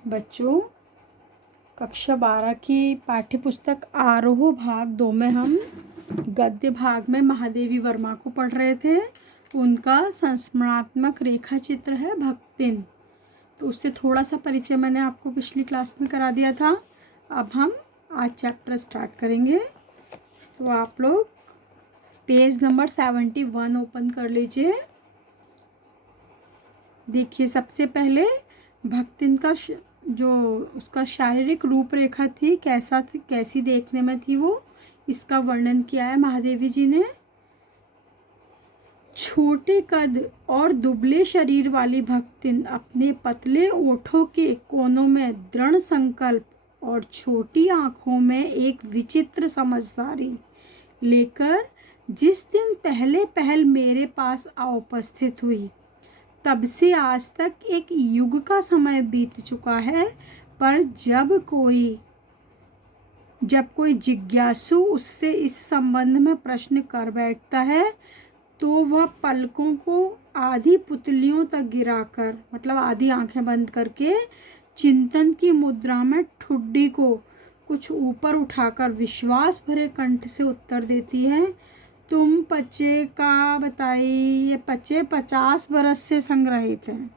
बच्चों, कक्षा 12 की पाठ्य पुस्तक आरोह भाग 2 में हम गद्य भाग में महादेवी वर्मा को पढ़ रहे थे। उनका संस्मरणात्मक रेखा चित्र है भक्तिन। तो उससे थोड़ा सा परिचय मैंने आपको पिछली क्लास में करा दिया था। अब हम आज चैप्टर स्टार्ट करेंगे। तो आप लोग पेज नंबर 71 ओपन कर लीजिए। देखिए, सबसे पहले भक्तिन का जो उसका शारीरिक रूपरेखा थी, कैसी देखने में थी वो, इसका वर्णन किया है महादेवी जी ने। छोटे कद और दुबले शरीर वाली भक्तिन अपने पतले ओठों के कोनों में दृढ़ संकल्प और छोटी आंखों में एक विचित्र समझदारी लेकर जिस दिन पहले पहल मेरे पास आ उपस्थित हुई, तब से आज तक एक युग का समय बीत चुका है। पर जब कोई जिज्ञासु उससे इस संबंध में प्रश्न कर बैठता है तो वह पलकों को आधी पुतलियों तक गिराकर, मतलब आधी आंखें बंद करके, चिंतन की मुद्रा में ठुड्डी को कुछ ऊपर उठाकर विश्वास भरे कंठ से उत्तर देती है, तुम पचे का बताई, ये पचे 50 बरस से संग्रहित हैं।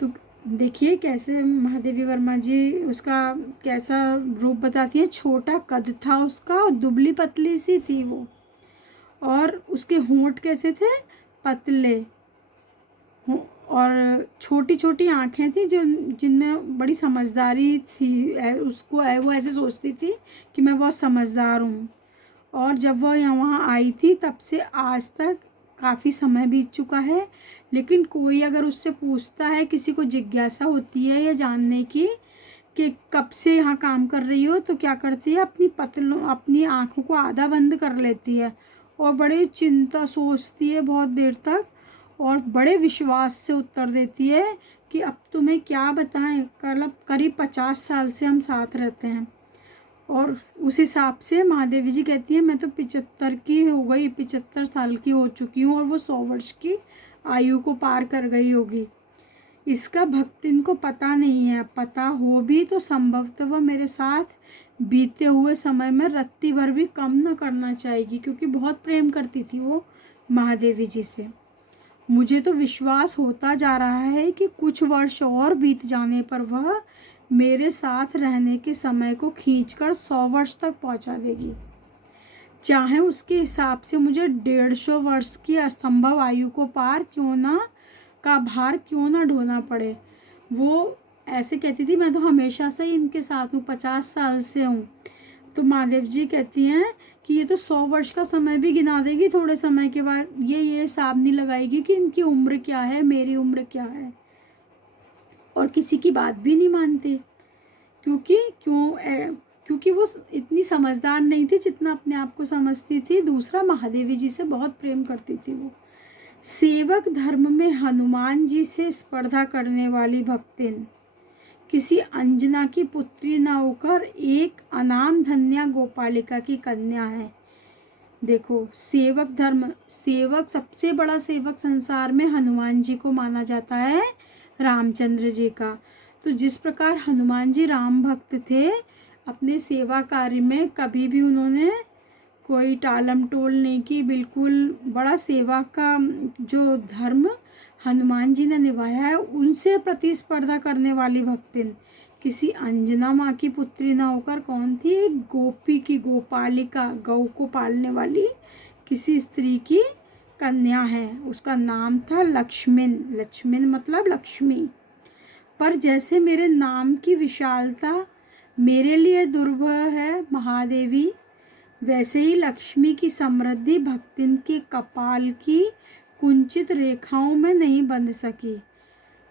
तो देखिए कैसे महादेवी वर्मा जी उसका कैसा रूप बताती है। छोटा कद था उसका और दुबली पतली सी थी वो, और उसके होंठ कैसे थे, पतले, और छोटी छोटी आंखें थी जो जिनमें बड़ी समझदारी थी। उसको वो ऐसे सोचती थी कि मैं बहुत समझदार हूँ। और जब वह यहाँ आई थी तब से आज तक काफ़ी समय बीत चुका है, लेकिन कोई अगर उससे पूछता है, किसी को जिज्ञासा होती है या जानने की कि कब से यहाँ काम कर रही हो, तो क्या करती है, अपनी आँखों को आधा बंद कर लेती है और बड़े चिंता सोचती है बहुत देर तक, और बड़े विश्वास से उत्तर देती है कि अब तुम्हें क्या बताएं, करीब 50 साल से हम साथ रहते हैं। और उस हिसाब से महादेवी जी कहती है मैं तो 75 की हो गई, 75 साल की हो चुकी हूँ, और वो 100 वर्ष की आयु को पार कर गई होगी। इसका भक्तिन को पता नहीं है। पता हो भी तो संभवतः वह मेरे साथ बीते हुए समय में रत्ती भर भी कम न करना चाहेगी, क्योंकि बहुत प्रेम करती थी वो महादेवी जी से। मुझे तो विश्वास होता जा रहा है कि कुछ वर्ष और बीत जाने पर वह मेरे साथ रहने के समय को खींचकर 100 वर्ष तक पहुंचा देगी। चाहे उसके हिसाब से मुझे 150 वर्ष की असंभव आयु को का भार क्यों ना ढोना पड़े। वो ऐसे कहती थी, मैं तो हमेशा से ही इनके साथ हूँ, 50 साल से हूँ। तो महादेव जी कहती हैं कि ये तो 100 वर्ष का समय भी गिना देगी थोड़े समय के बाद। ये हिसाब नहीं लगाएगी कि इनकी उम्र क्या है, मेरी उम्र क्या है, और किसी की बात भी नहीं मानते, क्योंकि वो इतनी समझदार नहीं थी जितना अपने आप को समझती थी। दूसरा, महादेवी जी से बहुत प्रेम करती थी वो। सेवक धर्म में हनुमान जी से स्पर्धा करने वाली भक्तिन किसी अंजना की पुत्री न होकर एक अनाम धन्या गोपालिका की कन्या है। देखो, सबसे बड़ा सेवक संसार में हनुमान जी को माना जाता है, रामचंद्र जी का। तो जिस प्रकार हनुमान जी राम भक्त थे, अपने सेवा कार्य में कभी भी उन्होंने कोई टालम टोल नहीं की, बिल्कुल बड़ा सेवा का जो धर्म हनुमान जी ने निभाया है, उनसे प्रतिस्पर्धा करने वाली भक्तिन किसी अंजना माँ की पुत्री न होकर कौन थी, एक गोपी की, गोपालिका, गौ को पालने वाली किसी स्त्री की कन्या है। उसका नाम था लक्ष्मिन मतलब लक्ष्मी। पर जैसे मेरे नाम की विशालता मेरे लिए दुर्लभ है महादेवी, वैसे ही लक्ष्मी की समृद्धि भक्तिन के कपाल की कुंचित रेखाओं में नहीं बंध सकी।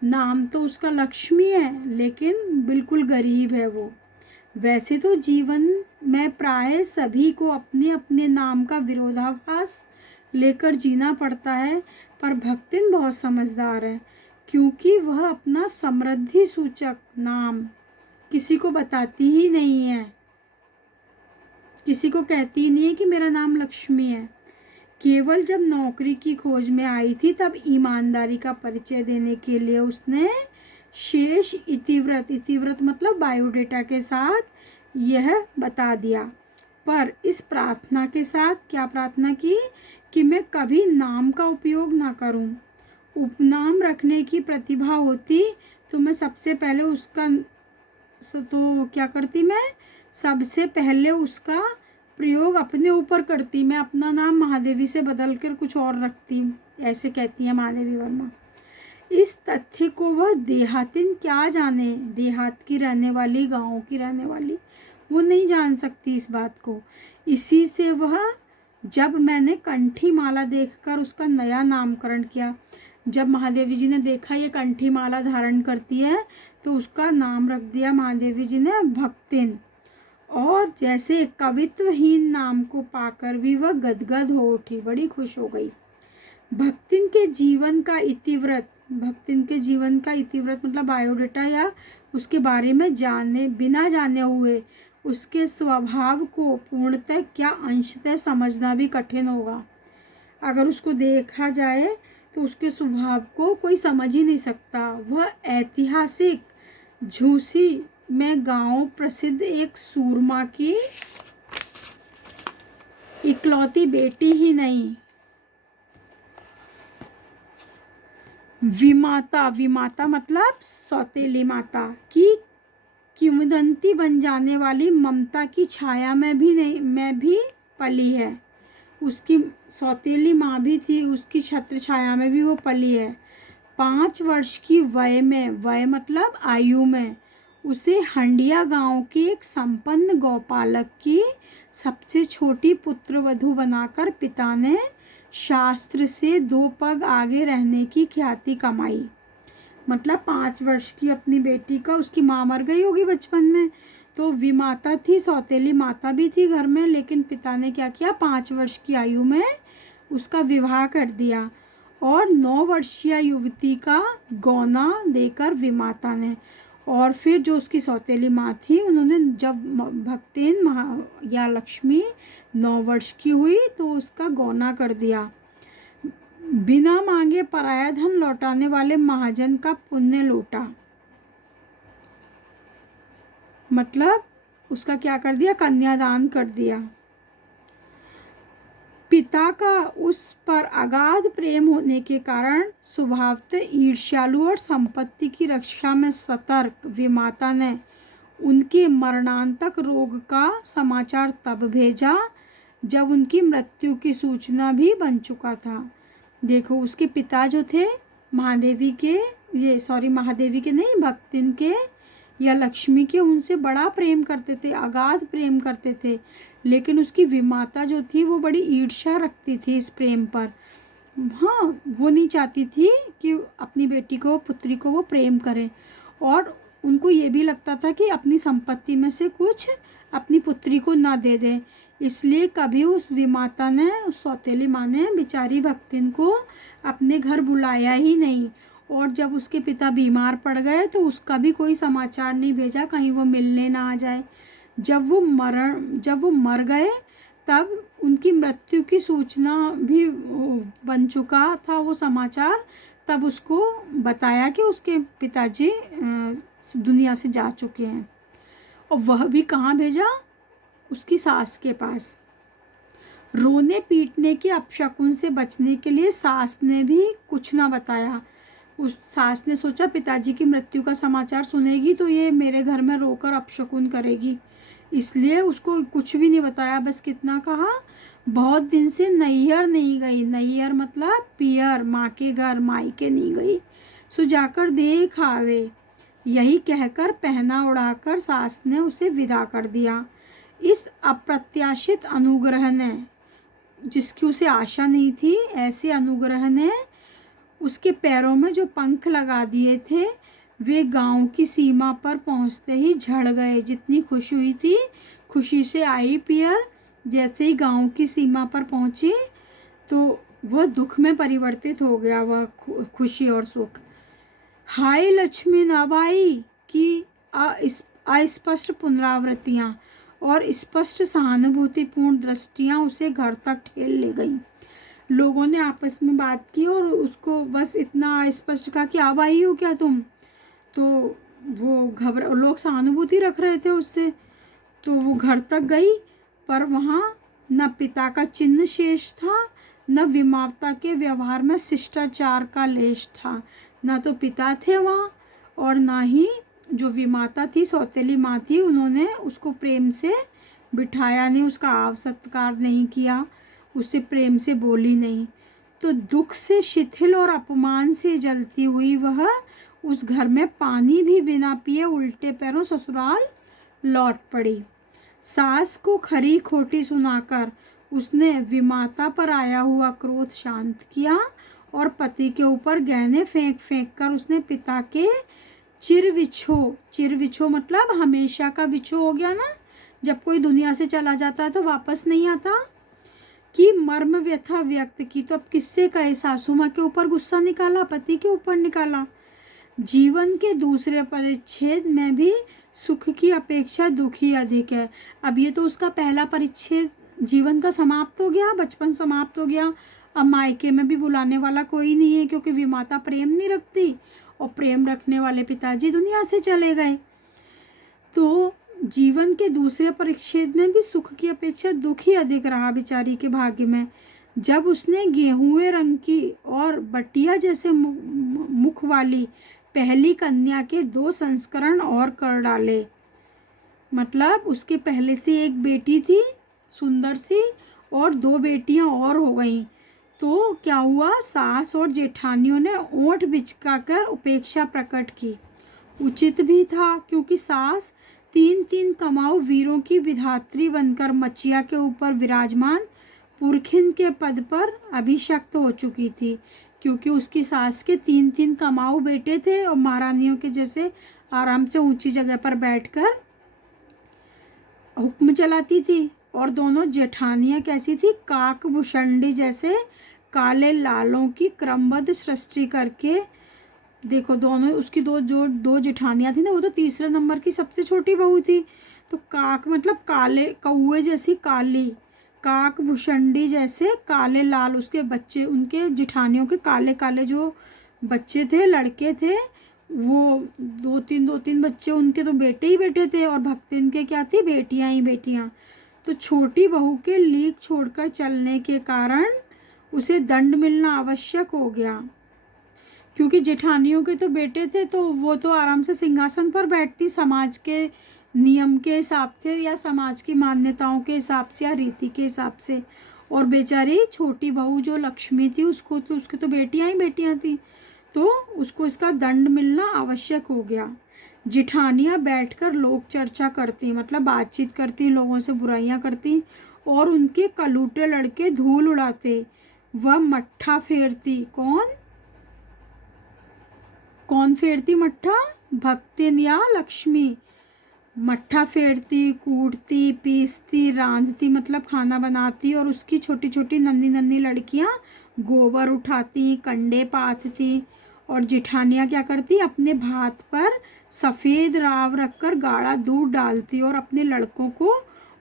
नाम तो उसका लक्ष्मी है, लेकिन बिल्कुल गरीब है वो। वैसे तो जीवन में प्राय सभी को अपने अपने नाम का विरोधाभास लेकर जीना पड़ता है, पर भक्तिन बहुत समझदार है, क्योंकि वह अपना समृद्धि सूचक नाम किसी को बताती ही नहीं है, किसी को कहती ही नहीं है कि मेरा नाम लक्ष्मी है। केवल जब नौकरी की खोज में आई थी तब ईमानदारी का परिचय देने के लिए उसने शेष इतिव्रत, इतिव्रत मतलब बायोडेटा के साथ यह बता दिया। पर इस प्रार्थना के साथ क्या प्रार्थना की कि मैं कभी नाम का उपयोग ना करूं। उपनाम रखने की प्रतिभा होती तो मैं सबसे पहले उसका तो क्या करती, मैं सबसे पहले उसका प्रयोग अपने ऊपर करती। मैं अपना नाम महादेवी से बदल कर कुछ और रखती, ऐसे कहती है महादेवी वर्मा। इस तथ्य को वह देहातिन क्या जाने, देहात की रहने वाली, गाँव की रहने वाली, वो नहीं जान सकती इस बात को। इसी से वह, जब मैंने कंठी माला देखकर उसका नया नामकरण किया, जब महादेवी जी ने देखा ये कंठी माला धारण करती है तो उसका नाम रख दिया महादेवी जी ने भक्तिन। और जैसे कवित्वहीन नाम को पाकर भी वह गदगद हो उठी, बड़ी खुश हो गई। भक्तिन के जीवन का इतिव्रत, भक्तिन के जीवन का इतिव्रत मतलब बायोडेटा या उसके बारे में जाने बिना जाने हुए उसके स्वभाव को पूर्णतः क्या अंशतः समझना भी कठिन होगा। अगर उसको देखा जाए तो उसके स्वभाव को कोई समझ ही नहीं सकता। वह ऐतिहासिक झूसी में गांव प्रसिद्ध एक सूरमा की इकलौती बेटी ही नहीं, विमाता, विमाता मतलब सौतेली माता की किंवदंती बन जाने वाली ममता की छाया में भी पली है। उसकी सौतेली माँ भी थी, उसकी छत्र छाया में भी वो पली है। 5 वर्ष की वय में, वय मतलब आयु में, उसे हंडिया गांव के एक संपन्न गौपालक की सबसे छोटी पुत्रवधू बनाकर पिता ने शास्त्र से 2 पग आगे रहने की ख्याति कमाई। मतलब 5 वर्ष की अपनी बेटी का, उसकी माँ मर गई होगी बचपन में, तो विमाता थी, सौतेली माता भी थी घर में, लेकिन पिता ने क्या किया, 5 वर्ष की आयु में उसका विवाह कर दिया और 9 वर्षीय युवती का गौना देकर विमाता ने, और फिर जो उसकी सौतेली माँ थी उन्होंने, जब भक्तिन या लक्ष्मी 9 वर्ष की हुई तो उसका गौना कर दिया। बिना मांगे पराया धन लौटाने वाले महाजन का पुण्य लौटा, मतलब उसका क्या कर दिया, कन्यादान कर दिया। पिता का उस पर अगाध प्रेम होने के कारण स्वभावतः ईर्ष्यालु और संपत्ति की रक्षा में सतर्क विमाता ने उनके मरणांतक रोग का समाचार तब भेजा जब उनकी मृत्यु की सूचना भी बन चुका था। देखो उसके पिता जो थे महादेवी के, महादेवी के नहीं, भक्तिन के या लक्ष्मी के, उनसे बड़ा प्रेम करते थे, अगाध प्रेम करते थे, लेकिन उसकी विमाता जो थी वो बड़ी ईर्ष्या रखती थी इस प्रेम पर। हाँ, वो नहीं चाहती थी कि अपनी बेटी को, पुत्री को वो प्रेम करे, और उनको ये भी लगता था कि अपनी संपत्ति में से कुछ अपनी पुत्री को ना दे दे। इसलिए कभी उस विमाता ने, उस सौतेली माँ ने बेचारी भक्तिन को अपने घर बुलाया ही नहीं, और जब उसके पिता बीमार पड़ गए तो उसका भी कोई समाचार नहीं भेजा, कहीं वो मिलने ना आ जाए। जब वो मर गए तब उनकी मृत्यु की सूचना भी बन चुका था वो समाचार, तब उसको बताया कि उसके पिताजी दुनिया से जा चुके हैं। और वह भी कहाँ भेजा, उसकी सास के पास। रोने पीटने के अपशकुन से बचने के लिए सास ने भी कुछ ना बताया। उस सास ने सोचा पिताजी की मृत्यु का समाचार सुनेगी तो ये मेरे घर में रोकर अपशकुन करेगी, इसलिए उसको कुछ भी नहीं बताया। बस कितना कहा, बहुत दिन से नैहर नहीं गई, नैहर मतलब पियर, माँ के घर, मायके नहीं गई, सो जाकर देख आवे। यही कहकर पहना उड़ाकर सास ने उसे विदा कर दिया। इस अप्रत्याशित अनुग्रह ने, जिसकी उसे आशा नहीं थी, ऐसे अनुग्रह ने उसके पैरों में जो पंख लगा दिए थे वे गांव की सीमा पर पहुंचते ही झड़ गए। जितनी खुशी हुई थी, खुशी से आई पियर, जैसे ही गांव की सीमा पर पहुंची तो वह दुख में परिवर्तित हो गया, वह खुशी और सुख। हाय लक्ष्मी नबाई की अस्पष्ट पुनरावृत्तियाँ और स्पष्ट सहानुभूतिपूर्ण दृष्टियाँ उसे घर तक ठेल ले गईं। लोगों ने आपस में बात की और उसको बस इतना स्पष्ट कहा कि अब आई हो क्या तुम, तो वो लोग सहानुभूति रख रहे थे उससे, तो वो घर तक गई, पर वहाँ न पिता का चिन्ह शेष था, न विमाता के व्यवहार में शिष्टाचार का लेश था। न तो पिता थे वहाँ, और ना ही जो विमाता थी, सौतेली माँ थी, उन्होंने उसको प्रेम से बिठाया नहीं, उसका आव सत्कार नहीं किया, उससे प्रेम से बोली नहीं। तो दुख से शिथिल और अपमान से जलती हुई वह उस घर में पानी भी बिना पिए उल्टे पैरों ससुराल लौट पड़ी। सास को खरी खोटी सुनाकर उसने विमाता पर आया हुआ क्रोध शांत किया, और पति के ऊपर गहने फेंक फेंक कर उसने पिता के चिर विछो मतलब हमेशा का विछो हो गया ना, जब कोई दुनिया से चला जाता है तो वापस नहीं आता, कि मर्म व्यथा व्यक्त की। तो अब किससे कहे, सासू माँ के ऊपर गुस्सा निकाला, पति के ऊपर निकाला। जीवन के दूसरे परिच्छेद में भी सुख की अपेक्षा दुख ही अधिक है। अब ये तो उसका पहला परिच्छेद जीवन का समाप्त हो गया, बचपन समाप्त हो गया। अब मायके में भी बुलाने वाला कोई नहीं है, क्योंकि विमाता प्रेम नहीं रखती, और प्रेम रखने वाले पिताजी दुनिया से चले गए। तो जीवन के दूसरे परिच्छेद में भी सुख की अपेक्षा दुख ही अधिक रहा बेचारी के भाग्य में। जब उसने गेहूं रंग की और बटिया जैसे मुख वाली पहली कन्या के 2 संस्करण और कर डाले, मतलब उसके पहले से एक बेटी थी सुंदर सी, और 2 बेटियां और हो गईं। तो क्या हुआ, सास और जेठानियों ने ओंठ बिचकाकर उपेक्षा प्रकट की। उचित भी था, क्योंकि सास 3 कमाऊ वीरों की विधात्री बनकर मचिया के ऊपर विराजमान पुरखिन के पद पर अभिषक्त हो चुकी थी। क्योंकि उसकी सास के 3 कमाऊ बेटे थे, और महारानियों के जैसे आराम से ऊंची जगह पर बैठकर हुक्म चलाती थी। और दोनों जेठानियाँ कैसी थी, काक भुषंडी जैसे काले लालों की क्रमबद्ध सृष्टि करके। देखो दोनों उसकी दो जेठानियाँ थी ना, वो तो तीसरे नंबर की सबसे छोटी बहू थी। तो काक मतलब काले कौए जैसी काली, काक भुषंडी जैसे काले लाल उसके बच्चे, उनके जेठानियों के काले काले जो बच्चे थे, लड़के थे, वो दो तीन बच्चे उनके तो बेटे ही बेटे थे, और भक्तिन के क्या थी, बेटियां ही बेटियां। तो छोटी बहू के लीक छोड़कर चलने के कारण उसे दंड मिलना आवश्यक हो गया, क्योंकि जेठानियों के तो बेटे थे, तो वो तो आराम से सिंहासन पर बैठती समाज के नियम के हिसाब से, या समाज की मान्यताओं के हिसाब से, या रीति के हिसाब से। और बेचारी छोटी बहू जो लक्ष्मी थी, उसको तो उसकी तो बेटियां ही बेटियां थी, तो उसको इसका दंड मिलना आवश्यक हो गया। जेठानियाँ बैठकर लोक चर्चा करती, मतलब बातचीत करती, लोगों से बुराइयां करती, और उनके कलूटे लड़के धूल उड़ाते। वह मट्ठा फेरती, कौन फेरती मट्ठा, भक्तिन या लक्ष्मी। मट्ठा फेरती, कूटती, पीसती, रांधती मतलब खाना बनाती, और उसकी छोटी छोटी नन्ही नन्ही लड़कियां गोबर उठाती, कंडे पाथती। और जेठानियाँ क्या करती, अपने भात पर सफ़ेद राव रखकर गाढ़ा दूध डालती, और अपने लड़कों को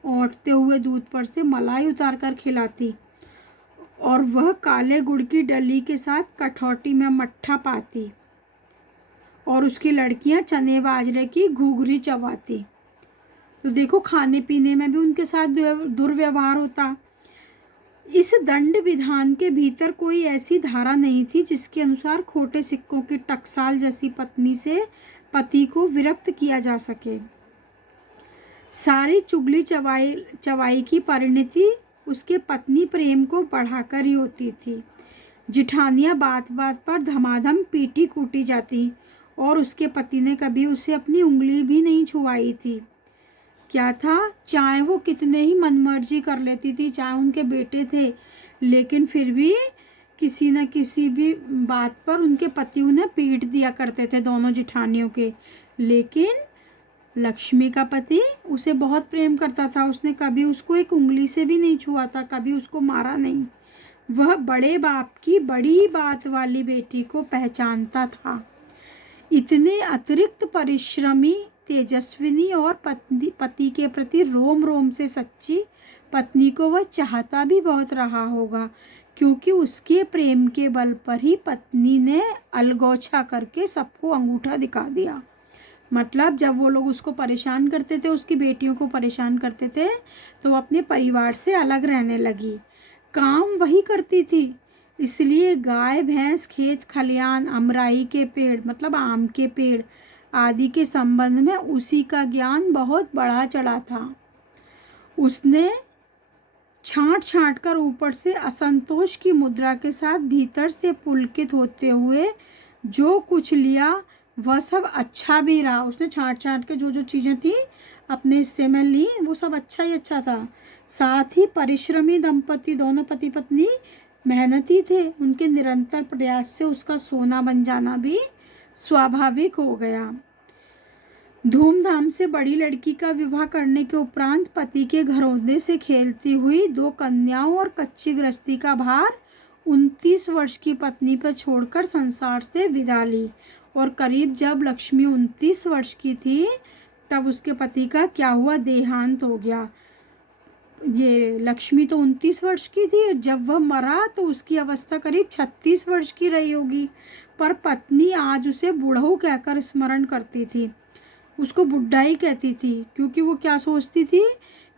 औंटते हुए दूध पर से मलाई उतार कर खिलाती। और वह काले गुड़ की डली के साथ कठौती में मट्ठा पाती, और उसकी लड़कियां चने बाजरे की घुघरी चबाती। तो देखो खाने पीने में भी उनके साथ दुर्व्यवहार होता। इस दंड विधान के भीतर कोई ऐसी धारा नहीं थी जिसके अनुसार खोटे सिक्कों की टकसाल जैसी पत्नी से पति को विरक्त किया जा सके। सारी चुगली चवाई की परिणति उसके पत्नी प्रेम को बढ़ाकर ही होती थी। जिठानियाँ बात बात पर धमाधम पीटी कूटी जाती, और उसके पति ने कभी उसे अपनी उंगली भी नहीं छुआई थी। क्या था, चाहे वो कितने ही मनमर्जी कर लेती थी, चाहे उनके बेटे थे, लेकिन फिर भी किसी न किसी भी बात पर उनके पति उन्हें पीट दिया करते थे, दोनों जिठानियों के। लेकिन लक्ष्मी का पति उसे बहुत प्रेम करता था, उसने कभी उसको एक उंगली से भी नहीं छुआ था, कभी उसको मारा नहीं। वह बड़े बाप की बड़ी बात वाली बेटी को पहचानता था। इतने अतिरिक्त परिश्रमी, तेजस्विनी और पति के प्रति रोम रोम से सच्ची पत्नी को वह चाहता भी बहुत रहा होगा, क्योंकि उसके प्रेम के बल पर ही पत्नी ने अलगोछा करके सबको अंगूठा दिखा दिया। मतलब जब वो लोग उसको परेशान करते थे, उसकी बेटियों को परेशान करते थे, तो वो अपने परिवार से अलग रहने लगी। काम वही करती थी, इसलिए गाय भैंस, खेत खलियान, अमराई के पेड़ मतलब आम के पेड़ आदि के संबंध में उसी का ज्ञान बहुत बढ़ा चढ़ा था। उसने छांट छांट कर ऊपर से असंतोष की मुद्रा के साथ भीतर से पुलकित होते हुए जो कुछ लिया वह सब अच्छा भी रहा। उसने छांट छांट के जो जो चीज़ें थी अपने हिस्से में ली, वो सब अच्छा ही अच्छा था। साथ ही परिश्रमी दंपति, दोनों पति पत्नी मेहनती थे, उनके निरंतर प्रयास से उसका सोना बन जाना भी स्वाभाविक हो गया। धूमधाम से बड़ी लड़की का विवाह करने के उपरांत पति के घरौंदे से खेलती हुई 2 कन्याओं और कच्ची गृहस्थी का भार 29 वर्ष की पत्नी पर छोड़कर संसार से विदा ली। और करीब जब लक्ष्मी 29 वर्ष की थी तब उसके पति का क्या हुआ, देहांत हो गया। ये लक्ष्मी तो 29 वर्ष की थी, जब वह मरा तो उसकी अवस्था करीब 36 वर्ष की रही होगी। पर पत्नी आज उसे बूढ़ऊ कहकर स्मरण करती थी, उसको बुढ़ा ही कहती थी, क्योंकि वो क्या सोचती थी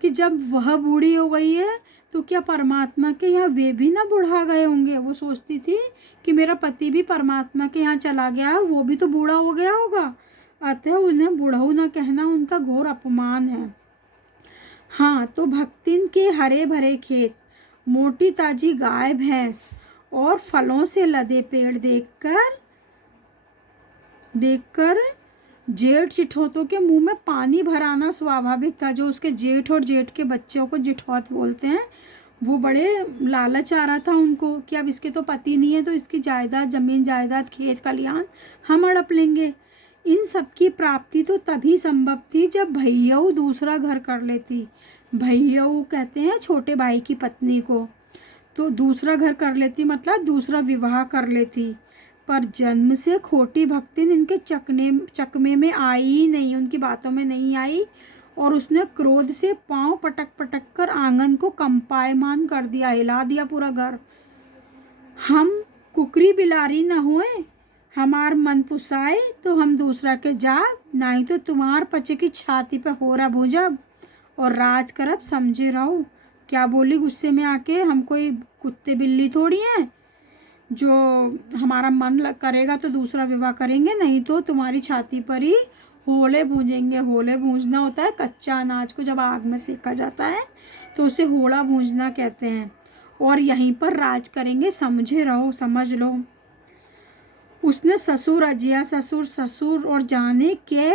कि जब वह बूढ़ी हो गई है तो क्या परमात्मा के यहाँ वे भी ना बुढ़ा गए होंगे। वो सोचती थी कि मेरा पति भी परमात्मा के यहाँ चला गया है, वो भी तो बूढ़ा हो गया होगा, अतः उन्हें बूढ़ऊ न कहना उनका घोर अपमान है। हाँ, तो भक्तिन के हरे भरे खेत, मोटी ताजी गाय भैंस और फलों से लदे पेड़ देखकर जेठ जिठौतों के मुंह में पानी भर आना स्वाभाविक था। जो उसके जेठ और जेठ के बच्चों को जिठौत बोलते हैं, वो बड़े लालच आ रहा था उनको कि अब इसके तो पति नहीं है तो इसकी जायदाद, जमीन जायदाद, खेत खलियान हम हड़प लेंगे। इन सब की प्राप्ति तो तभी संभव थी जब भैयऊ दूसरा घर कर लेती। भैयऊ कहते हैं छोटे भाई की पत्नी को। तो दूसरा घर कर लेती मतलब दूसरा विवाह कर लेती। पर जन्म से खोटी भक्तिन इनके चकमे में आई ही नहीं, उनकी बातों में नहीं आई, और उसने क्रोध से पांव पटक पटक कर आंगन को कंपायमान कर दिया, हिला दिया पूरा घर। हम कुकरी बिलारी न हुए, हमार मन पुसाए तो हम दूसरा के जाब, नहीं तो तुम्हार पचे की छाती पे होरा भूजब और राज करब, समझे रहो। क्या बोली गुस्से में आके, हम कोई कुत्ते बिल्ली थोड़ी हैं जो हमारा मन करेगा तो दूसरा विवाह करेंगे, नहीं तो तुम्हारी छाती पर ही होले भूंजेंगे। होले भूंजना होता है कच्चा अनाज को जब आग में सेका जाता है तो उसे होला भूंजना कहते हैं, और यहीं पर राज करेंगे, समझे रहो, समझ लो। उसने ससुर, अजिया ससुर, और जाने के